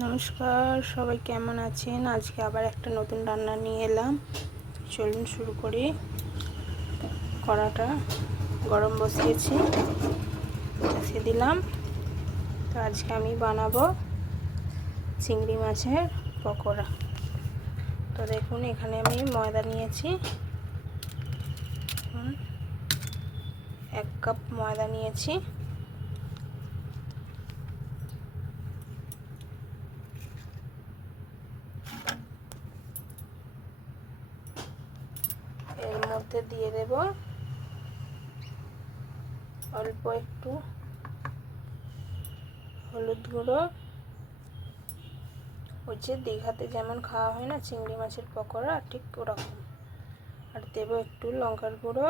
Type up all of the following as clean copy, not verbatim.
নমস্কার, সবাই কেমন আছেন? আজকে আবার একটা নতুন রান্না নিয়ে এলাম। চলুন শুরু করি। কড়াটা গরম বসিয়ে দিলাম। তো আজকে আমি বানাবো চিংড়ি মাছের পকোড়া। তো দেখুন, এখানে আমি ময়দা নিয়েছি, 1 কাপ ময়দা নিয়েছি। এর মধ্যে দিয়ে দেব অল্প একটু হলুদ গুঁড়ো, ওই যে দীঘাতে যেমন খাওয়া হয় না চিংড়ি মাছের পকোড়া, ঠিক ওরকম। আর দেব একটু লঙ্কার গুঁড়ো,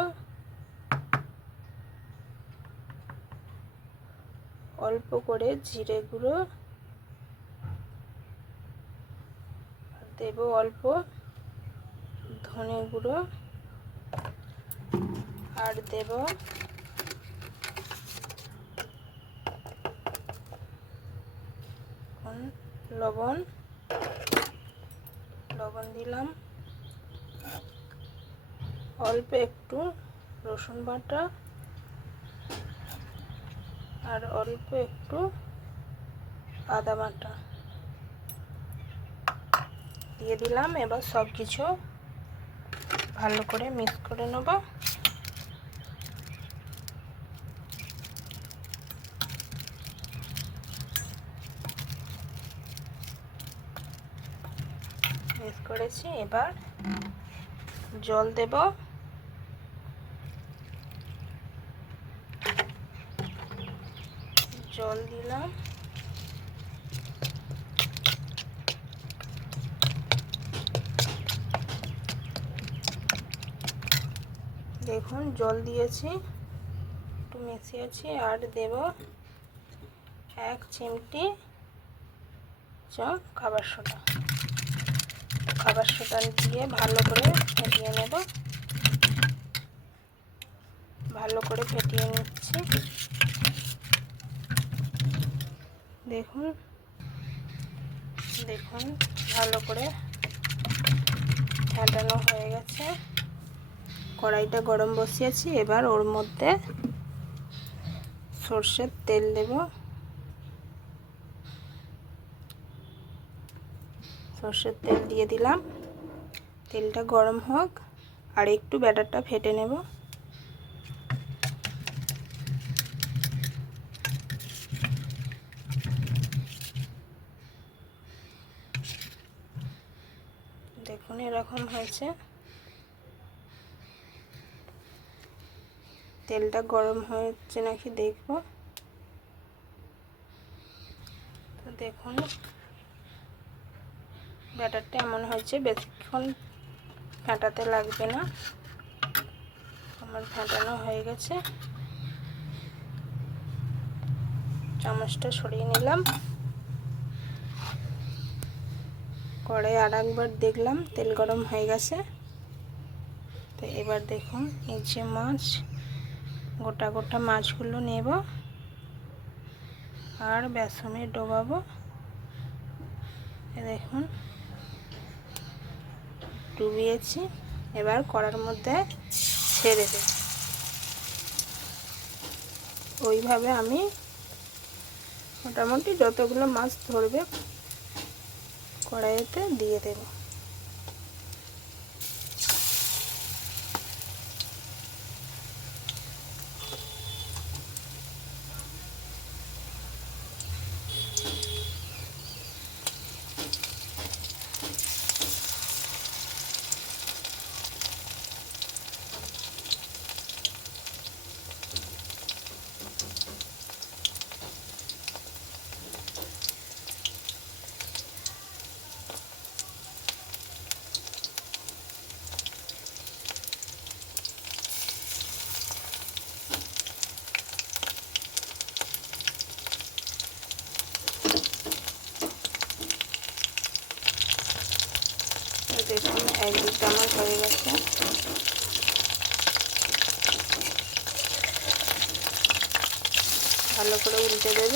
অল্প করে জিরে গুঁড়ো, আর দেব অল্প ধনে গুঁড়ো, আর দেব লবণ দিলাম, অল্প একটু রসুন বাটা, আর অল্প একটু আদা বাটা দিয়ে দিলাম। এবার সব কিছু ভালো করে মিক্স করে নেব। মিক্স করেছি, এবার জল দেব। জল দিলাম, দেখুন জল দিয়েছি, একটু মিশিয়েছি। আর দেব 1 চিমটি খাবার সোডা দিয়ে ভালো করে ফেটিয়ে নেব। ভালো করে ফেটিয়ে নিচ্ছি। দেখুন ভালো করে ফেটানো হয়ে গেছে। কড়াইটা গরম বসিয়েছি, এবার ওর মধ্যে সরষের তেল দেব। সরষের তেল দিয়ে দিলাম। তেলটা গরম হোক, আর একটু ব্যাটারটা ফেটে নেব। দেখুন এরকম হয়েছে। তেলটা গরম হয়েছে নাকি দেখব। তো দেখুন ব্যাটারটা এমন হয়েছে, বেশিক্ষণ ফেটাতে লাগবে না। আমার ফেটানো হয়ে গেছে। চামচটা সরিয়ে নিলাম। কড়াই আর একবার দেখলাম তেল গরম হয়ে গেছে। তো এবার দেখুন এই যে গোটা গোটা মাছগুলো নেব আর বেসনে ডোবাবো। দেখুন ডুবিয়েছি, এবার কড়ার মধ্যে ছেড়ে দেব। ওইভাবে আমি মোটামুটি যতগুলো মাছ ধরবে কড়াইতে দিয়ে দেব। দেখুন 1 চামচ হয়ে গেছে। ভালো করে উল্টে দেব।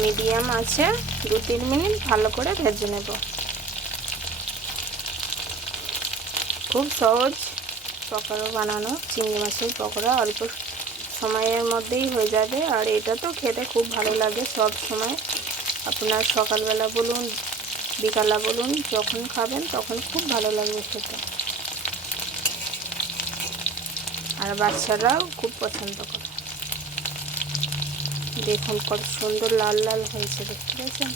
মিডিয়াম আছে 2-3 মিনিট ভালো করে ভেজে নেব। খুব সহজ পকোড়া বানানো, চিংড়ি মাছের পকোড়া অল্প সময়ের মধ্যেই হয়ে যাবে। আর এটা তো খেতে খুব ভালো লাগে সব সময়। আপনার সকালবেলা বলুন, বিকালে বলুন, যখন খাবেন তখন খুব ভালো লাগবে খেতে। আর বাচ্চারাও খুব পছন্দ করে। দেখুন কত সুন্দর লাল লাল হয়েছে, দেখতে পাচ্ছেন?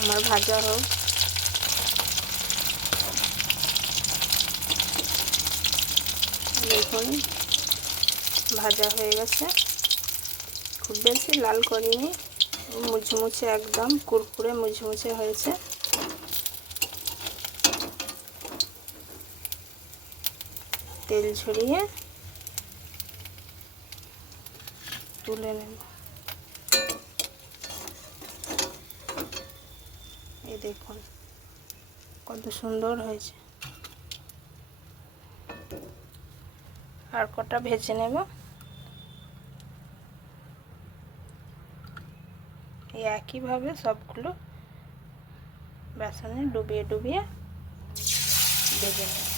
আমার ভাজা হোক। দেখুন ভাজা হয়ে গেছে, খুব বেশি লাল করিনি, মুচমুচে একদম কুরকুরে মুচমুচে হয়েছে। তেল ঝরিয়ে তুলে নেব। এই দেখুন কত সুন্দর হয়েছে। আর কটা ভেজে নেব। এই একইভাবে সবগুলো বেসনে ডুবিয়ে ডুবিয়ে ভেজে নেব।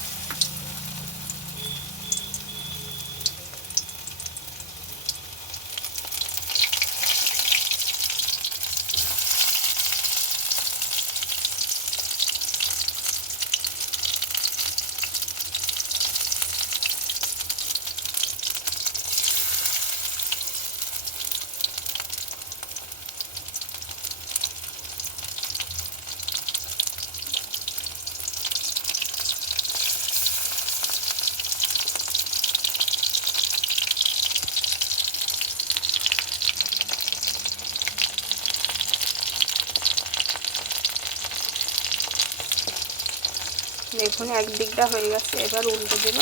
দেখুন একদিকটা হয়ে গেছে, এবার উল্টে দেব।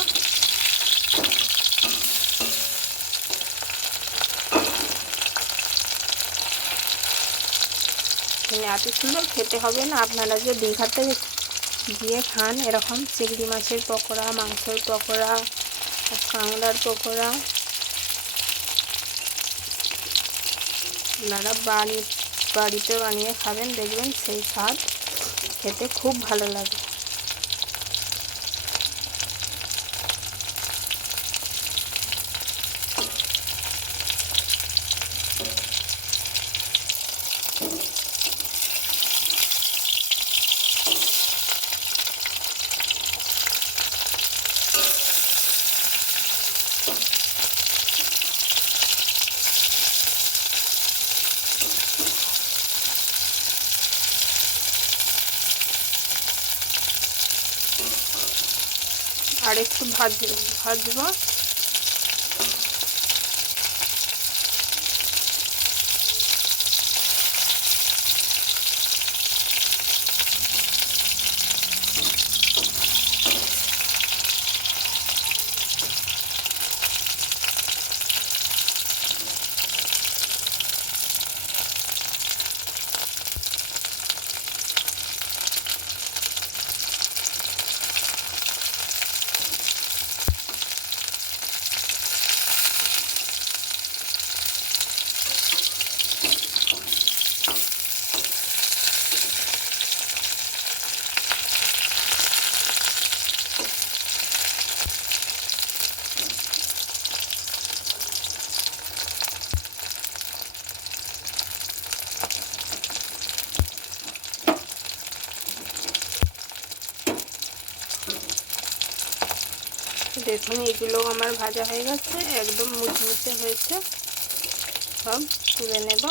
এত সুন্দর খেতে হবে না। আপনারা যে দীঘাতে গিয়ে খান এরকম চিংড়ি মাছের পকোড়া, মাংসের পকোড়া, কাঁকড়ার পকোড়া, আপনারা বাড়িতে বানিয়ে খাবেন, দেখবেন সেই স্বাদ খেতে খুব ভালো লাগে। আর একটু ভাজবো। দেখুন এগুলো আমার ভাজা হয়ে গেছে, একদম মুচমুচে হয়েছে। সব তুলে নেব।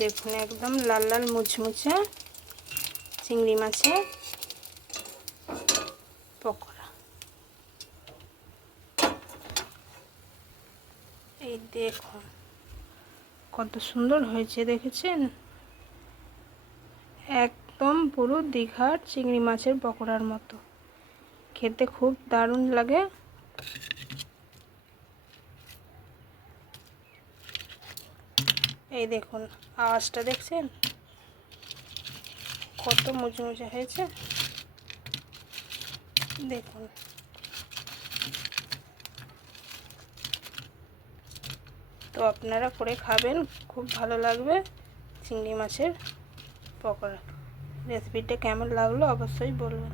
দেখুন একদম লাল লাল মুচমুচে চিংড়ি মাছের পকোড়া। এই দেখুন কত সুন্দর হয়েছে, দেখেছেন? একদম পুরো দীঘার চিংড়ি মাছের পকোড়ার মতো খেতে, খুব দারুণ লাগে। এই দেখুন আওয়াজটা দেখছেন কত মুচমুচে হয়েছে। দেখুন তো আপনারা করে খাবেন, খুব ভালো লাগবে চিংড়ি মাছের পকোড়া। রেসিপিটা কেমন লাগলো অবশ্যই বলবেন।